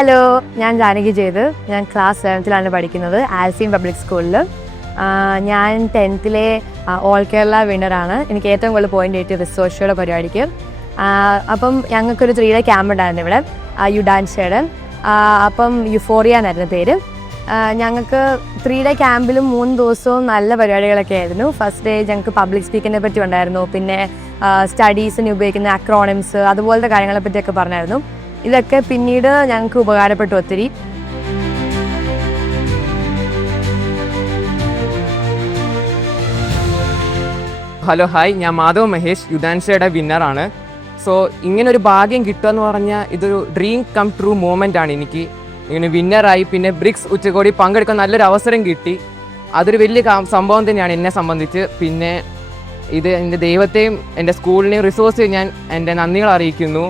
Hello, ഞാൻ ജാനകി ജയദേവ്. ഞാൻ class 7th പഠിക്കുന്നത് ആൽസീൻ പബ്ലിക് സ്കൂളിൽ. ഞാൻ 10th ഓൾ കേരള വിന്നറാണ്. എനിക്ക് ഏറ്റവും കൂടുതൽ പോയിന്റ് കിട്ടിയ റിസോർച്ചിയുടെ പരിപാടിക്ക്. അപ്പം ഞങ്ങൾക്കൊരു 3 day ക്യാമ്പ് ഉണ്ടായിരുന്നു ഇവിടെ, യുഡാൻഷയുടെ. അപ്പം യുഫോറിയ എന്നായിരുന്നു പേര്. ഞങ്ങൾക്ക് 3 day ക്യാമ്പിലും 3 ദിവസവും നല്ല പരിപാടികളൊക്കെ ആയിരുന്നു. ഫസ്റ്റ് ഡേ ഞങ്ങൾക്ക് പബ്ലിക് സ്പീക്കിങ്ങിനെ പറ്റി ഉണ്ടായിരുന്നു, പിന്നെ സ്റ്റഡീസിന് ഉപയോഗിക്കുന്ന അക്രോണിംസ് അതുപോലത്തെ കാര്യങ്ങളെ പറ്റിയൊക്കെ പറഞ്ഞായിരുന്നു. ഇതൊക്കെ പിന്നീട് ഞങ്ങൾക്ക് ഉപകാരപ്പെട്ടു ഒത്തിരി. ഹലോ, ഹായ്, ഞാൻ മാധവ് മഹേഷ്, യുദാൻഷയുടെ വിന്നറാണ്. സോ ഇങ്ങനൊരു ഭാഗ്യം കിട്ടുക എന്ന് പറഞ്ഞാൽ ഇതൊരു ഡ്രീം കം ട്രൂ മൂമെൻ്റ് ആണ്. എനിക്ക് ഇങ്ങനെ വിന്നറായി പിന്നെ ബ്രിക്സ് ഉച്ചകോടി പങ്കെടുക്കാൻ നല്ലൊരു അവസരം കിട്ടി. അതൊരു വലിയ സംഭവം തന്നെയാണ് എന്നെ സംബന്ധിച്ച്. പിന്നെ ഇത് എൻ്റെ ദൈവത്തെയും എൻ്റെ സ്കൂളിനെയും റിസോഴ്സിനെയും ഞാൻ എൻ്റെ നന്ദികൾ അറിയിക്കുന്നു.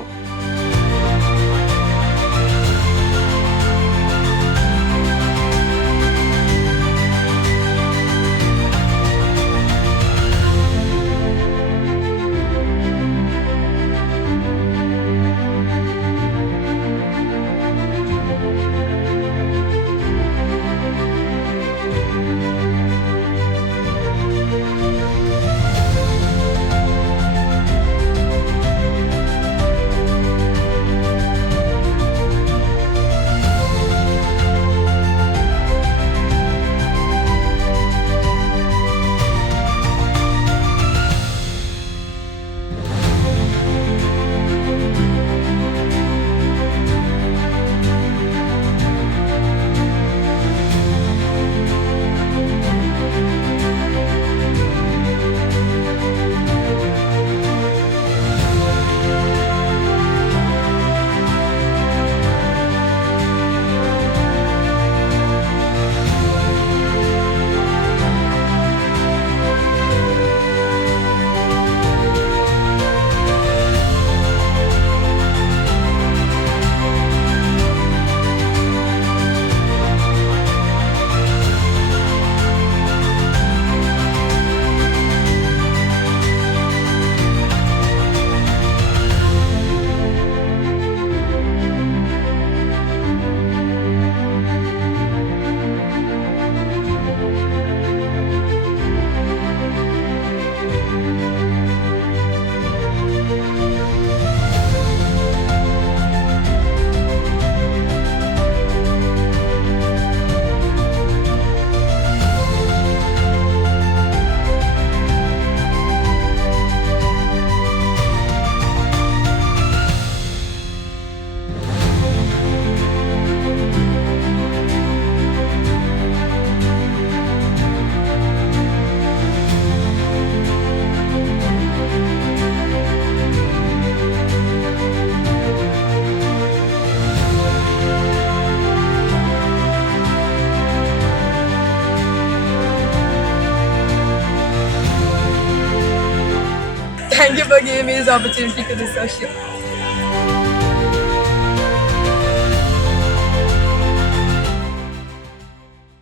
Thank you for giving me this opportunity to research.